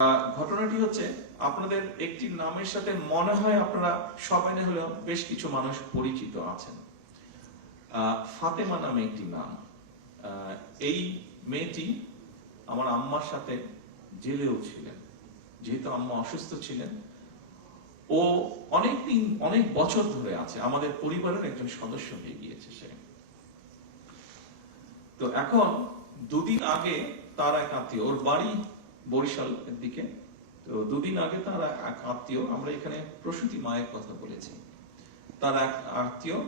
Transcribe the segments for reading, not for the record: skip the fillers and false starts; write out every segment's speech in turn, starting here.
ঘটনাটি হচ্ছে আপনাদের একটি নামের সাথে মনে হয় আপনারা সবাই না হলেও বেশ কিছু মানুষ পরিচিত আছেন। ফাতেমা নামে একটি নাম। এই মেয়েটি আমার আম্মার সাথে জেলেও ছিলেন, যেহেতু আম্মা অসুস্থ ছিলেন। ও অনেক বছর ধরে আছে, আমাদের পরিবারের একজন সদস্য হয়ে গিয়েছে সে। তো এখন দুদিন আগে তার এক আত্মীয়, ওর বাড়ি বরিশালের দিকে, তো দুদিন আগে তার এক আত্মীয়, আমরা এখানে প্রসূতি মায়ের কথা বলেছি, তার এক আত্মীয়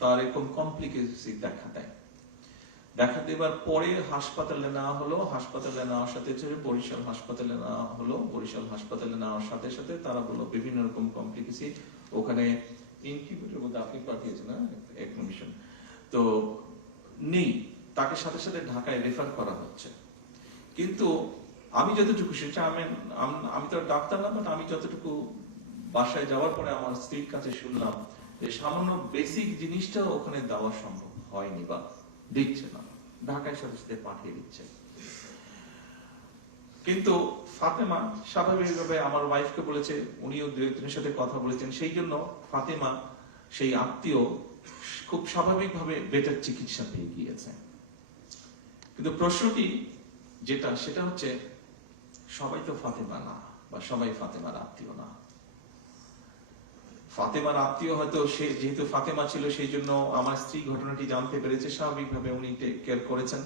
তার এরকম কমপ্লিকেশন দেখা দেবার পরে হাসপাতালে নেওয়া হলো। হাসপাতালে নেওয়ার সাথে বরিশাল হাসপাতালে নেওয়া হলো। বরিশাল হাসপাতালে নেওয়ার সাথে সাথে তারা বললো বিভিন্ন রকম কমপ্লিকেশন, ওখানে ইনকিউবেটর বলতে আপনি পাঠিয়েছেন না অ্যাডমিশন তো নেই, তাকে সাথে সাথে ঢাকায় রেফার করা হচ্ছে। কিন্তু আমি যতটুকু, সেটা আমি তো ডাক্তার না, বাট আমি যতটুকু বাসায় যাওয়ার পরে আমার স্ত্রীর কাছে শুনলাম যে সামান্য বেসিক জিনিসটা ওখানে দেওয়া সম্ভব হয়নি বা দিচ্ছে না, ঢাকায় সাথে সাথে পাঠিয়ে দিচ্ছে। কিন্তু ফাতেমা স্বাভাবিকভাবে আমার ওয়াইফকে বলেছে, উনিও দু একজনের সাথে কথা বলেছেন, সেই জন্য ফাতেমা সেই আত্মীয় খুব স্বাভাবিকভাবে বেটার চিকিৎসা পেয়ে গিয়েছে। কিন্তু প্রশ্নটি যেটা, সেটা হচ্ছে সবাই তো ফাতেমা না, বা সবাই ফাতেমার আত্মীয় না। ফাতেমার আত্মীয় হয়তো সে, যেহেতু ফাতেমা ছিল সেই জন্য আমার স্ত্রী ঘটনাটি জানতে পেরেছে, স্বাভাবিকভাবে উনি টেক কেয়ার করেছেন।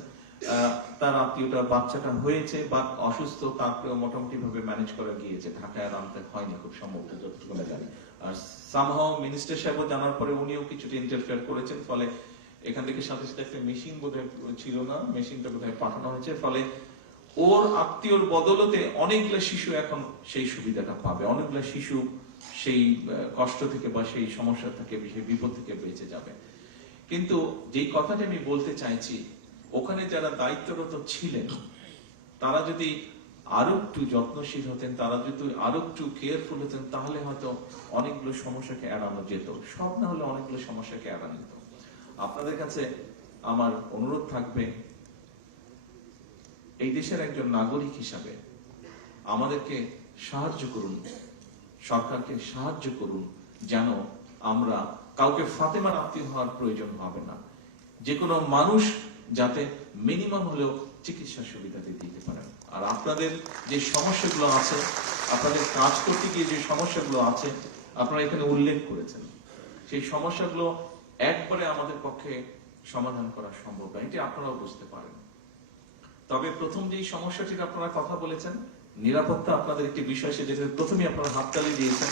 তার আত্মীয়টা বাচ্চাটা হয়েছে বা অসুস্থ, তারপরে মোটামুটি ভাবে ম্যানেজ করা গিয়েছে, ঢাকায় আনতে হয়নি খুব সম্ভবত যতটুকু জানি। আর সামহাও মিনিস্টার সাহেব জানার পরে উনিও কিছুটা ইন্টারফেয়ার করেছেন, ফলে এখান থেকে সাথে সাথে একটা মেশিন বোধহয় ছিল না, মেশিনটা বোধহয় পাঠানো হয়েছে, ফলে ওর আত্মীয়র বদলতে অনেকগুলো শিশু এখন সেই সুবিধাটা পাবে, অনেকগুলো শিশু সেই কষ্ট থেকে বা সেই সমস্যা থেকে, সেই বিপদ থেকে বেঁচে যাবে। কিন্তু যেই কথাটা আমি বলতে চাইছি, ওখানে যারা দায়িত্বরত ছিলেন তারা যদি আরো একটু যত্নশীল হতেন, তারা যদি আরো একটু কেয়ারফুল হতেন, তাহলে হয়তো অনেকগুলো সমস্যাকে এড়ানো যেত, সব না হলে অনেকগুলো সমস্যাকে এড়ানো যেত। আপনাদের কাছে আমার অনুরোধ থাকবে, এই দেশের একজন নাগরিক হিসাবে আমাদেরকে সাহায্য করুন, সরকারকে সাহায্য করুন, যেন আমরা কাউকে ফাতেমার আত্মীয় হওয়ার প্রয়োজন হবে না। যে কোনো মানুষ যাতে মিনিমাম হলেও চিকিৎসা সুবিধা দিতে পারেন। আর আপনাদের যে সমস্যাগুলো আছে, আপনাদের কাজ করতে গিয়ে যে সমস্যাগুলো আছে, আপনারা এখানে উল্লেখ করেছেন, সেই সমস্যাগুলো একবারে আমাদের পক্ষে সমাধান করা সম্ভব না, এটি আপনারাও বুঝতে পারেন। তবে প্রথম যে সমস্যাটির আপনারা কথা বলেছেন, নিরাপত্তা আপনাদের একটি বিষয়, যেটা প্রথমেই আপনারা হাততালি দিয়েছেন,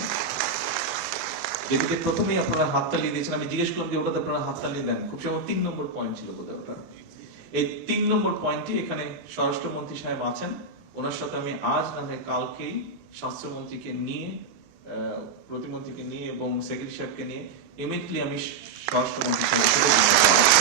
যেটিতে প্রথমেই আপনারা হাততালি দিয়েছেন। আমি জিজ্ঞেস করলাম যে ওটাতে আপনারা হাততালি দেন, খুব সময় 3 নম্বর পয়েন্ট ছিল বোধহয় ওটা। এই 3 নম্বর পয়েন্টটি এখানে স্বরাষ্ট্রমন্ত্রী সাহেব আছেন, ওনার সাথে আমি আজ না হয় কালকেই স্বাস্থ্যমন্ত্রীকে নিয়ে, প্রতিমন্ত্রীকে নিয়ে এবং সেক্রেটারি সাহেবকে নিয়ে ইমিডিয়েটলি আমি স্বরাষ্ট্রমন্ত্রী সাহেবের সাথে